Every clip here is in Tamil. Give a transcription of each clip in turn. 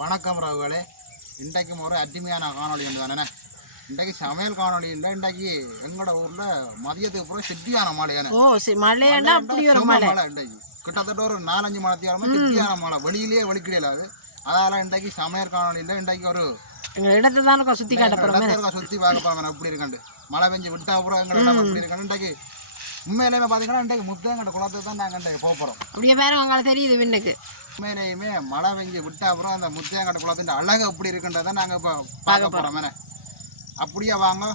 வணக்கம் ரவுகளே. இன்றைக்கும் ஒரு அருமையான காணொளி என்று தானே? இன்றைக்கு சமையல் காணொளி இல்லை இன்றைக்கு எங்களோட ஊர்ல மதியத்துக்கு அப்புறம் செட்டியான மழையான ஓ சரி மழையாண்டா அப்படி ஒரு மழை? மழை இன்றைக்கு. கிட்டத்தட்ட ஒரு நாலஞ்சு மணி தேரமா செட்டியான மழை வெளியிலேயே வெளிக்கிடையில அது. அதால இன்றைக்கு சமையல் காணொளி இல்லை இன்றைக்கு ஒரு எங்க இடத்தை தானே சுத்தி காட்ட போறோம்? இடத்திற்கா சுத்தி பார்க்க போறோம் எப்படி இருக்கண்டு. மழை பெஞ்சு விட்டா அப்புறம் எங்களை எப்படி இருக்கணும் இன்றைக்கு உண்மையிலேயே பார்த்தீங்கன்னா இன்றைக்கு முத்தங்கட்ட குளத்துக்கு தான் நாங்கள் இன்றைக்கு போக போகிறோம் அப்படியே பாருங்க உங்களுக்கு தெரியுது விண்ணுக்கு. உண்மையிலேயுமே மழை பெஞ்சு விட்ட அப்புறம் அந்த முத்தியாங்கட்ட குளத்தின் அழகு எப்படி இருக்குன்றதை நாங்கள் இப்போ பார்க்க போகிறோம் அப்படியே வாங்க.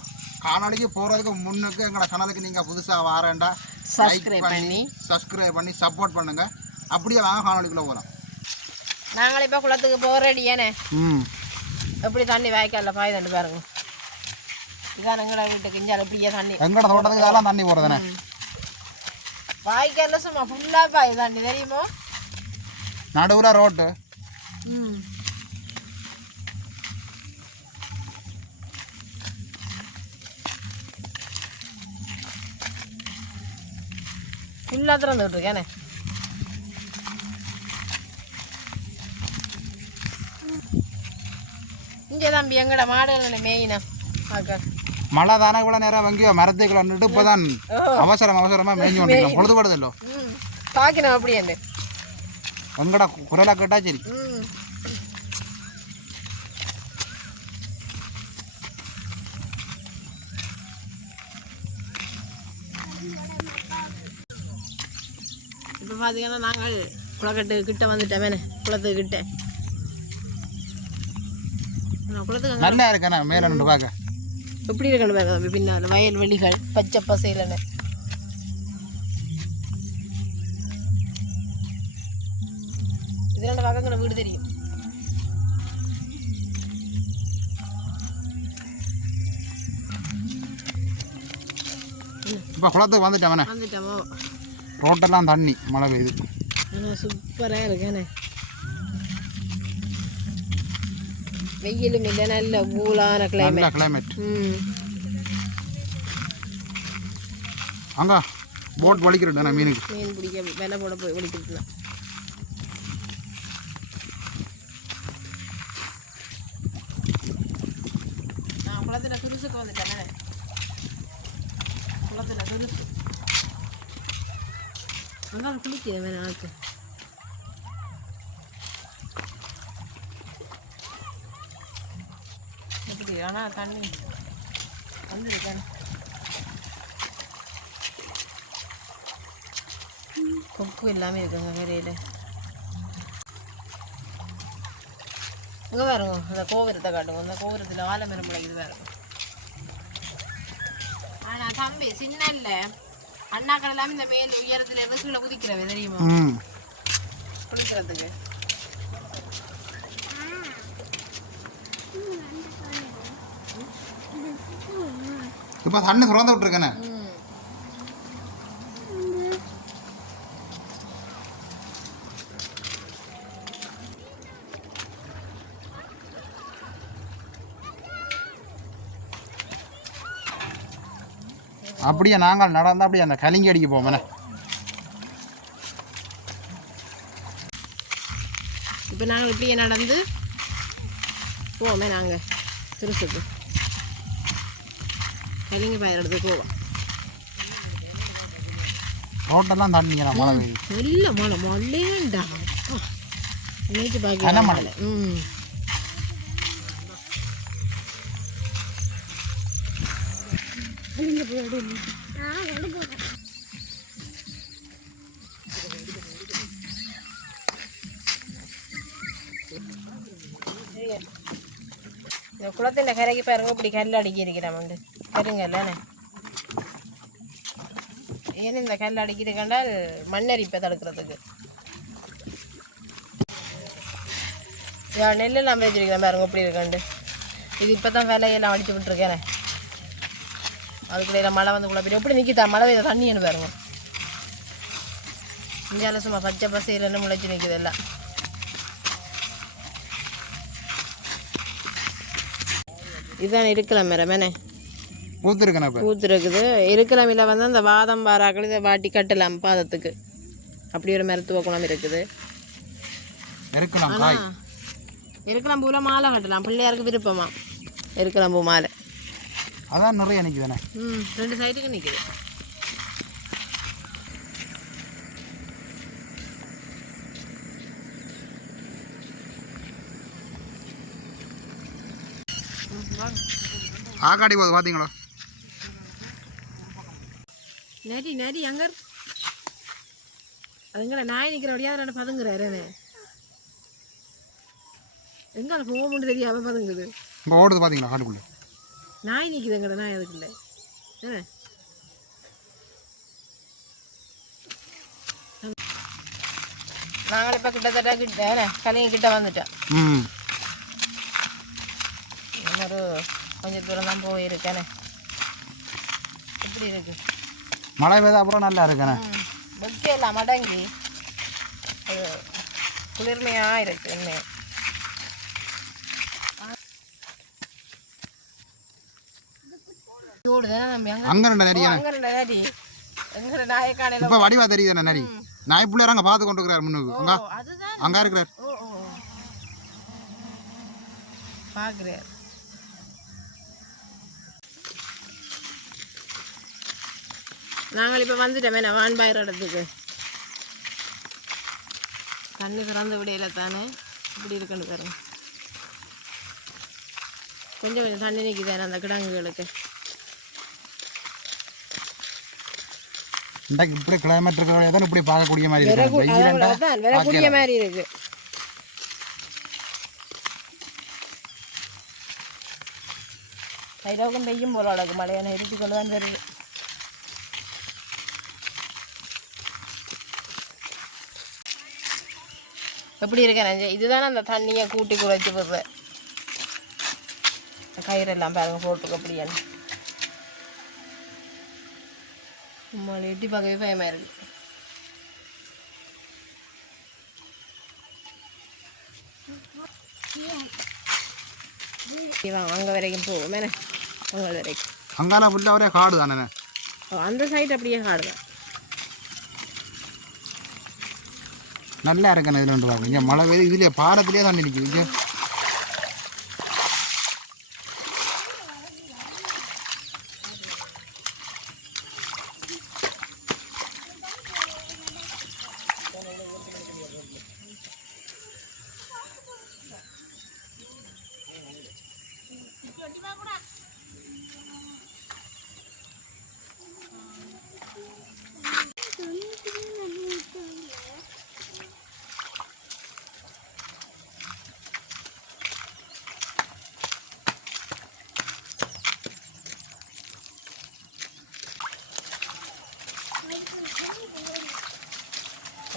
காணொளிக்கு போகிறதுக்கு முன்னுக்கு எங்களோட சேனலுக்கு நீங்கள் புதுசாக வரேன்டா. சப்ஸ்கிரைப் பண்ணி சப்ஸ்கிரைப் பண்ணி சப்போர்ட் பண்ணுங்க. அப்படியே வாங்க காணொளிக்குள்ளே போகிறோம் நாங்களே இப்போ குளத்துக்கு போக ரெடியானே ம். எப்படி தண்ணி வாய்க்கால்ல பாயுதுண்டு பாருங்க. இதான் எங்களோட வீட்டுக்கு இஞ்சால இப்படியே தண்ணி. எங்களோட தோட்டத்துக்கு இதெல்லாம் தண்ணி போகிறதுனே வாய்க்கால்ல சும்மா ஃபுல்லாக பாயுது தண்ணி தெரியுமோ? நடுவில் ரோட்டு. ஃபுல்லாக திறந்து விட்டுருக்கேனே இங்கே தம்பி எங்கட? மாடுகள் மேயினா? மழை தானே இவ்வளோ நேரம் வங்கியோ மரத்துக்குள்ள நின்றுட்டு இப்போ தான் அவசரம் அவசரமாக மேய்ஞ்சு வந்துட்டோம் பொழுதுபடுதல்லோ? பார்க்கணும் அப்படியே எங்கட குரலா கேட்டா சரி. இப்போ பார்த்தீங்கன்னா நாங்கள் குளக்கட்டு கிட்ட வந்துட்டோமே குளத்துக்கு கிட்ட. நல்லா இருக்கேண்ணா மேலே நின்று பார்க்க எப்படி இருக்கணும் பாருங்க தம்பி பின்னால் வயல்வெளிகள் பச்சை பசையிலன்னு இது ரெண்டு பக்கங்கள வீடு தெரியும். இப்போ குளத்துக்கு வந்துட்டேன் வந்துட்டோமோ ரோட்டெல்லாம் தண்ணி மழை பெய்யுது சூப்பராக இருக்கேனே வெயிலும் இல்லை நல்ல கூலான கிளைமேட் கிளைமேட் அங்க போட் வலிக்கிறேன் மீனுக்கு? மீன் பிடிக்க விலை போட போய் ஒழிக்கிறது நான் குளத்தில் துருசுக்கு வந்துட்டேன் குளத்தில் துருசு அங்கே குளிக்க வேணும் ஆக்கு எப்படி ஆனால் தண்ணி. வந்துருக்கேன் கொக்கு எல்லாமே இருக்குங்க கரையில் இங்கே பாருங்க அந்த கோபுரத்தை காட்டுங்க. அந்த கோபுரத்தில் ஆலமரம் முளைக்குது பாருங்க. ஆனால் தம்பி சின்ன இல்லை அண்ணாக்கள் எல்லாமே இந்த மேல் உயரத்தில் கீழே குதிக்கிறவே தெரியுமா? குளிக்கிறதுக்கு. இப்போ தண்ணி சுரந்து விட்டுருக்கேனே அப்படியே நாங்கள் நடந்து அப்படியே அந்த கலிங்கி அடிக்க போவோமே. இப்போ நாங்கள் இப்படியே நடந்து போவோமே நாங்கள். திருசுக்கு கலிங்க பயிர் இடத்துக்கு போவோம். ரோட்டெல்லாம் தண்ணிங்க மழை பெய்யுது. நல்ல மழை. மழையண்டா. நினைச்சு கனமழை. பார்க்க ம் இந்த குளத்தின் கரைக்கு பாருங்க இப்படி கல் அடிக்கி உண்டு கருங்கல்லானே ஏன் இந்த கல் அடிக்கிறது கண்டால் மண்ணரிப்பை தடுக்கிறதுக்கு? நெல்லு நெல்லெல்லாம் வச்சிருக்கிறேன் பாருங்க இப்படி இருக்காண்டு இது இப்போ தான் வேலையெல்லாம் அடிச்சு விட்டுருக்கேனே. அதுக்குள்ள மழை வந்து போய் எப்படி நிற்கிதா மழை பெய்த தண்ணின்னு பாருங்க. இந்தியாவில் சும்மா பச்சை பசையிலன்னு முளைச்சி நிற்குது எல்லாம். இதுதான் இருக்கலாம் மேரமேனே பூத்துருக்கேனே இப்போ. பூத்து இருக்குது இருக்கிழமையில் வந்து அந்த வாதம் பாராக்கள் இதை வாட்டி கட்டலாம் பாதத்துக்கு. அப்படி ஒரு மருத்துவ குணம் இருக்குது. இருக்கலாம் பூல மாலை கட்டலாம். பிள்ளையாருக்கு விருப்பமா. இருக்கலாம் பூ மாலை. அதான் நிறைய நிற்குதானே ம் ரெண்டு சைடுக்கு நிற்குது ஆக்காடி போகுது பார்த்தீங்களா நரி நரி அங்க. அதுங்கள நாய் நிற்கிற வழியாக ரெண்டு பதுங்குறாரு எங்கால போக முடியும் தெரியாம பதுங்குது. இப்போ ஓடுது பார்த்தீங்களா காட்டுக்குள்ளே? நாய் நிற்குது எங்கட நாய் அதுக்குள்ள என்ன? நாங்கள் இப்போ கிட்டத்தட்ட கிட்ட என்ன கலிங்க கிட்ட வந்துட்டோம் ம். இன்னொரு கொஞ்சம் தூரம் தான் போயிருக்கேனே. எப்படி இருக்கு? மழை பெய்தா அப்புறம் நல்லா இருக்கேண்ணே வெக்கையெல்லாம் மடங்கி ஒரு குளிர்மையாக இருக்கு இன்னும். அங்கே ரெண்டு இப்போ வடிவா தெரியுதானே நரி நாய் பிள்ளையார் அங்கே பார்த்து கொண்டு இருக்கிறார் முன்னுக்கு அங்கே அதுதான் அங்கே இருக்கிறார் ஓ ஓ பார்க்குறேன் நாங்கள் இப்போ வந்துட்டோமே நான் வான்பாயிர இடத்துக்கு தண்ணி திறந்து விடையில தானே இப்படி இருக்குன்னு பாருங்க கொஞ்சம் கொஞ்சம் தண்ணி நிற்குதானே அந்த கிடங்குகளுக்கு இன்றைக்கு இப்படி கிளைமேட் இருக்கிற தான் இப்படி பார்க்கக்கூடிய மாதிரி இருக்கு. விரக்கூடிய மாதிரி இருக்கு. கைரோகம் பெய்யும் போல அழகு மழையான இருட்டி கொண்டு தான் தருது எப்படி இருக்கேன் நஞ்சு? இதுதானே அந்த தண்ணியை கூட்டி குறைச்சி போடுற கயிறெல்லாம் பாருங்க போட்டுக்க அப்படியான்னு உம்மாள் எட்டி பார்க்கவே பயமாக இருக்கு இவன் அங்கே வரைக்கும் என்ன வரைக்கும் அங்கால ஃபுல்லாக ஒரே காடு தானே அந்த சைடு அப்படியே காடுதான் நல்லா இருக்கேன் இதில் ரெண்டு பார்க்க மழை பெய்யுது இதுலேயே பாடத்திலே தண்ணி நிற்குது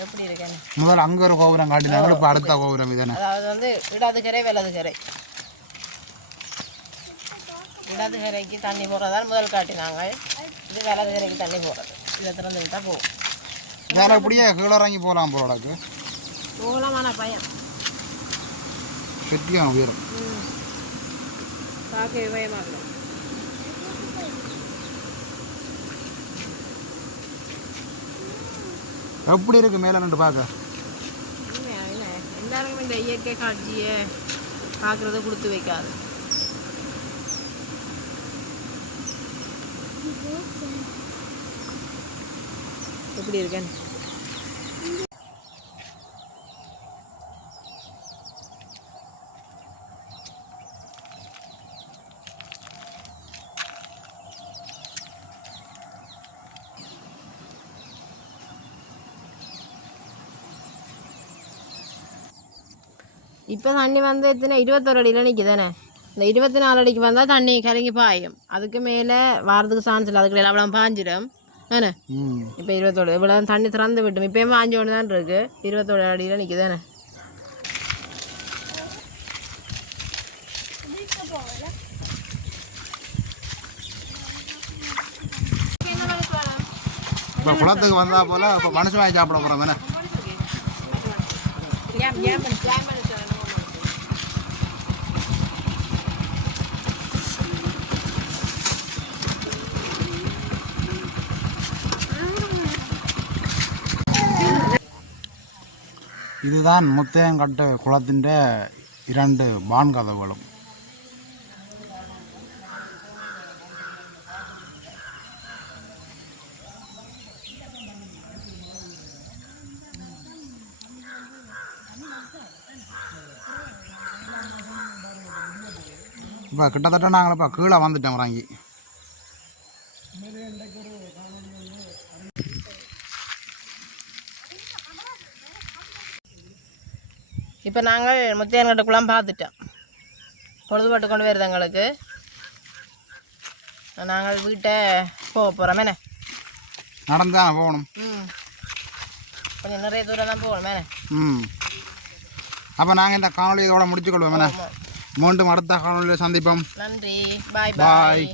எப்படி இருக்கேன்னு? முதல்ல அங்கே ஒரு கோபுரம் காட்டினாங்க இப்போ அடுத்த கோபுரம் இதுதானே அதாவது வந்து இடது கரை வலது கரை. இடது கரைக்கு தண்ணி போடுறதால் முதல் காட்டினாங்க. இது வலது கரைக்கு தண்ணி போடுறது இதை திறந்து விட்டால் போகும் வேற இப்படியே கீழே இறங்கி போகலாம் போலக்கு போகலாமான பயம். கெட்டியான உயரம் பார்க்கவே பயமாக இருக்கும் எப்படி இருக்கு மேலே நின்று பார்க்க? எல்லாருக்கும் இந்த இயற்கை காட்சியை பார்க்குறத கொடுத்து வைக்காது. எப்படி இருக்கேன் இப்போ தண்ணி வந்து எத்தனை இருபத்தொரு அடியில் நிற்கிதானே இந்த இருபத்தி நாலு அடிக்கு வந்தால் தண்ணி கலங்கி பாயும் அதுக்கு மேலே வாரத்துக்கு சான்ஸ் இல்லை அதுக்கு அவ்வளோ பாஞ்சிடும் ம் இப்போ இருபத்தோடு இவ்வளோ தண்ணி திறந்து விட்டும் இப்போயும் பாஞ்சோடு தான் இருக்கு இருபத்தோடு அடியில் நிற்கிதானே இப்போ குளத்துக்கு வந்தா போல இப்போ மனுஷன் வாங்கி சாப்பிட போகிறோம் தானே இதுதான் முத்தையங்கட்டு குளத்தின் இரண்டு பான் கதவுகளும். இப்போ கிட்டத்தட்ட நாங்கள் இப்போ கீழே வந்துட்டோம் இறங்கி இப்போ நாங்கள் முத்தியான்கட்டுக்குலாம் பார்த்துட்டோம் பொழுதுபட்டு கொண்டு வருது எங்களுக்கு. நாங்கள் வீட்டை போக போகிறோம் என்ன? நடந்து தான் போகணும்? ம். கொஞ்சம் நிறைய தூரம் தான் போகணும். என்ன? ம். அப்போ நாங்கள் இந்த காணொலி இதோட முடிச்சுக்கொள்வோம் என்ன? மீண்டும் அடுத்த காணொலியில் சந்திப்போம். நன்றி. பாய். பாய்.